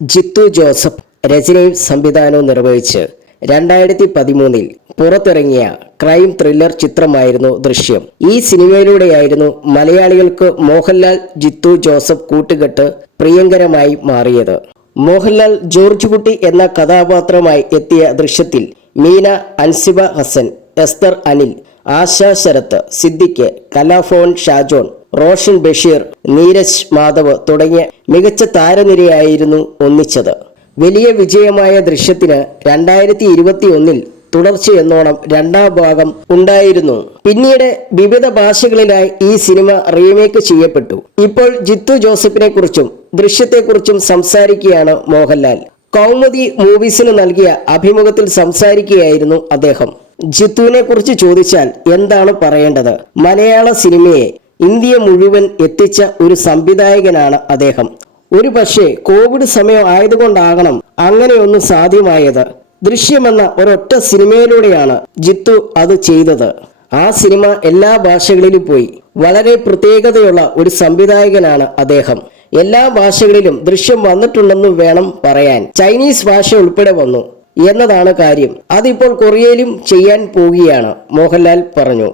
Jithu Joseph രചനയും സംവിധാനവും നിർവഹിച്ച് 2013 പുറത്തിറങ്ങിയ ക്രൈം ത്രില്ലർ ചിത്രമായിരുന്നു ദൃശ്യം. ഈ സിനിമയിലൂടെയായിരുന്നു മലയാളികൾക്ക് മോഹൻലാൽ ജിത്തു ജോസഫ് കൂട്ടുകെട്ട് പ്രിയങ്കരമായി മാറിയത്. മോഹൻലാൽ ജോർജ് കുട്ടി എന്ന കഥാപാത്രമായി എത്തിയ ദൃശ്യത്തിൽ മീന, അൻസിബ ഹസൻ, എസ്തർ അനിൽ, ആശ ശരത്ത്, സിദ്ദിഖ്, കലാഭവൻ ഷാജോൺ, റോഷൻ ബഷീർ, നീരജ് മാധവ് തുടങ്ങിയ മികച്ച താരനിരയായിരുന്നു ഒന്നിച്ചത്. വലിയ വിജയമായ ദൃശ്യത്തിന് 2021 തുടർച്ചയെന്നോണം രണ്ടാം ഭാഗം ഉണ്ടായിരുന്നു. പിന്നീട് വിവിധ ഭാഷകളിലായി ഈ സിനിമ റീമേക്ക് ചെയ്യപ്പെട്ടു. ഇപ്പോൾ ജിത്തു ജോസഫിനെ കുറിച്ചും ദൃശ്യത്തെക്കുറിച്ചും സംസാരിക്കുകയാണ് മോഹൻലാൽ. കൗമുദി മൂവീസിന് നൽകിയ അഭിമുഖത്തിൽ സംസാരിക്കുകയായിരുന്നു അദ്ദേഹം. ജിത്തുവിനെ കുറിച്ച് ചോദിച്ചാൽ എന്താണ് പറയേണ്ടത്? മലയാള സിനിമയെ ഇന്ത്യ മുഴുവൻ എത്തിച്ച ഒരു സംവിധായകനാണ് അദ്ദേഹം. ഒരു പക്ഷേ കോവിഡ് സമയം ആയതുകൊണ്ടാകണം അങ്ങനെയൊന്നും സാധ്യമായത്. ദൃശ്യമെന്ന ഒരൊറ്റ സിനിമയിലൂടെയാണ് ജിത്തു അത് ചെയ്തത്. ആ സിനിമ എല്ലാ ഭാഷകളിലും പോയി. വളരെ പ്രത്യേകതയുള്ള ഒരു സംവിധായകനാണ് അദ്ദേഹം. എല്ലാ ഭാഷകളിലും ദൃശ്യം വന്നിട്ടുണ്ടെന്നും വേണം പറയാൻ. ചൈനീസ് ഭാഷ ഉൾപ്പെടെ വന്നു എന്നതാണ് കാര്യം. അതിപ്പോൾ കൊറിയയിലും ചെയ്യാൻ പോവുകയാണ്, മോഹൻലാൽ പറഞ്ഞു.